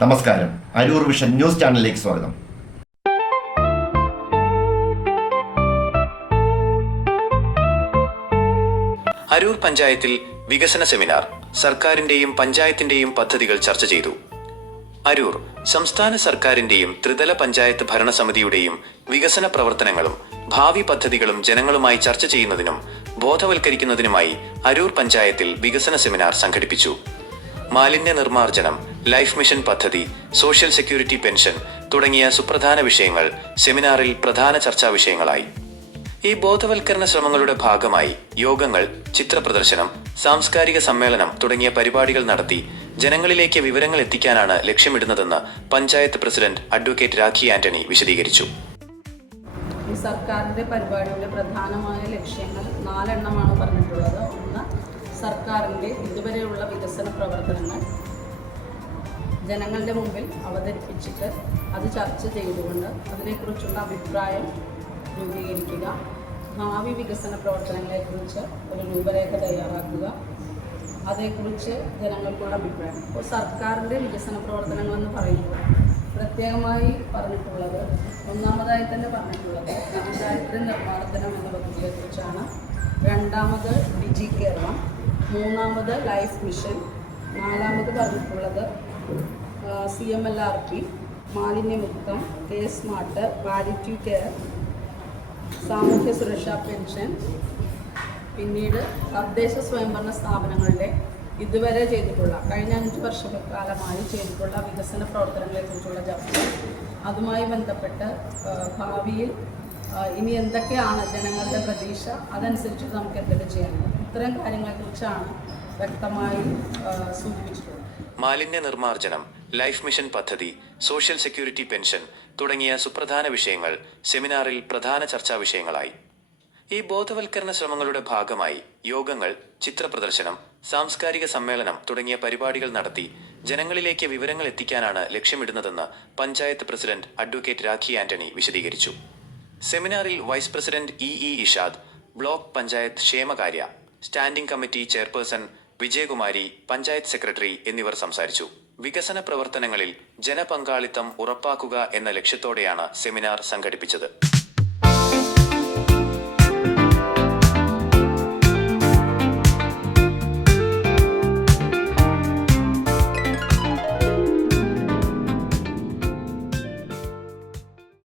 നമസ്കാരം. Aroor vision news ചാനലിലേക്ക് സ്വാഗതം. അരൂർ പഞ്ചായത്തിൽ വികസന സെമിനാർ സർക്കാരിന്റെയും പഞ്ചായത്തിന്റെയും പദ്ധതികൾ ചർച്ച ചെയ്തു. അരൂർ സംസ്ഥാന സർക്കാരിന്റെയും ത്രിതല പഞ്ചായത്ത് ഭരണസമിതിയുടെയും വികസന പ്രവർത്തനങ്ങളും ഭാവി പദ്ധതികളും ജനങ്ങളുമായി ചർച്ച ചെയ്യുന്നതിനും ബോധവൽക്കരിക്കുന്നതിനുമായി അരൂർ പഞ്ചായത്തിൽ വികസന സെമിനാർ സംഘടിപ്പിച്ചു. മാലിന്യ നിർമ്മാർജനം ലൈഫ് മിഷൻ പദ്ധതി സോഷ്യൽ സെക്യൂരിറ്റി പെൻഷൻ തുടങ്ങിയ സുപ്രധാന വിഷയങ്ങൾ സെമിനാറിൽ പ്രധാന ചർച്ചാ വിഷയങ്ങളായി. ഈ ബോധവൽക്കരണ ശ്രമങ്ങളുടെ ഭാഗമായി യോഗങ്ങൾ ചിത്രപ്രദർശനം സാംസ്കാരിക സമ്മേളനം തുടങ്ങിയ പരിപാടികൾ നടത്തി ജനങ്ങളിലേക്ക് വിവരങ്ങൾ എത്തിക്കാനാണ് ലക്ഷ്യമിടുന്നതെന്ന് പഞ്ചായത്ത് പ്രസിഡന്റ് അഡ്വക്കേറ്റ് രാഖി ആന്റണി വിശദീകരിച്ചു. സർക്കാരിന്റെ പരിപാടിയുടെ പ്രധാനമായ ലക്ഷ്യങ്ങൾ നാലെണ്ണമാണ് പറഞ്ഞിട്ടുള്ളത്. സർക്കാരിന്റെ ഇതുവരെയുള്ള വികസന പ്രവർത്തനങ്ങൾ ജനങ്ങളുടെ മുമ്പിൽ അവതരിപ്പിച്ചിട്ട് അത് ചർച്ച ചെയ്തുകൊണ്ട് അതിനെക്കുറിച്ചുള്ള അഭിപ്രായം രൂപീകരിക്കുക ഭാവി വികസന പ്രവർത്തനങ്ങളെക്കുറിച്ച് ഒരു രൂപരേഖ തയ്യാറാക്കുക. അതേക്കുറിച്ച് ജനങ്ങൾക്കുള്ള അഭിപ്രായം. ഇപ്പോൾ സർക്കാരിന്റെ വികസന പ്രവർത്തനങ്ങളെന്ന് പറയുമ്പോൾ പ്രത്യേകമായി പറഞ്ഞിട്ടുള്ളത് ഒന്നാമതായി തന്നെ പറഞ്ഞിട്ടുള്ളത് പഞ്ചായത്ത് നിർമ്മാർജനം എന്ന പദ്ധതിയെക്കുറിച്ചാണ്. രണ്ടാമത് ഡിജി കേരളം. മൂന്നാമത് ലൈഫ് മിഷൻ നാലാമത് പറഞ്ഞിട്ടുള്ളത് C M L R P മാലിന്യമുക്തം K smart palliative care സാമൂഹ്യ സുരക്ഷാ പെൻഷൻ പിന്നീട് തദ്ദേശ സ്വയംഭരണ സ്ഥാപനങ്ങളുടെ ഇതുവരെ ചെയ്തിട്ടുള്ള കഴിഞ്ഞ അഞ്ച് വർഷക്കാലമായി ചെയ്തിട്ടുള്ള വികസന പ്രവർത്തനങ്ങളെക്കുറിച്ചുള്ള ചർച്ച. അതുമായി ബന്ധപ്പെട്ട് ഭാവിയിൽ ഇനി എന്തൊക്കെയാണ് ജനങ്ങളുടെ പ്രതീക്ഷ അതനുസരിച്ച് നമുക്ക് എന്തൊക്കെ ചെയ്യാനുള്ളത്. ഇത്തരം കാര്യങ്ങളെക്കുറിച്ചാണ് വ്യക്തമായി സൂചിപ്പിച്ചിട്ടുള്ളത്. മാലിന്യ നിർമ്മാർജനം ലൈഫ് മിഷൻ പദ്ധതി സോഷ്യൽ സെക്യൂരിറ്റി പെൻഷൻ തുടങ്ങിയ സുപ്രധാന വിഷയങ്ങൾ സെമിനാറിൽ പ്രധാന ചർച്ചാ വിഷയങ്ങളായി. ഈ ബോധവൽക്കരണ ശ്രമങ്ങളുടെ ഭാഗമായി യോഗങ്ങൾ ചിത്രപ്രദർശനം സാംസ്കാരിക സമ്മേളനം തുടങ്ങിയ പരിപാടികൾ നടത്തി ജനങ്ങളിലേക്ക് വിവരങ്ങൾ എത്തിക്കാനാണ് ലക്ഷ്യമിടുന്നതെന്ന് പഞ്ചായത്ത് പ്രസിഡന്റ് അഡ്വക്കേറ്റ് രാഖി ആന്റണി വിശദീകരിച്ചു. സെമിനാറിൽ vice president E E Ishad block panchayat ക്ഷേമകാര്യ standing committee chairperson Vijayakumari panchayat secretary എന്നിവർ സംസാരിച്ചു. വികസന പ്രവർത്തനങ്ങളിൽ ജനപങ്കാളിത്തം ഉറപ്പാക്കുക എന്ന ലക്ഷ്യത്തോടെയാണ് സെമിനാർ സംഘടിപ്പിച്ചത്.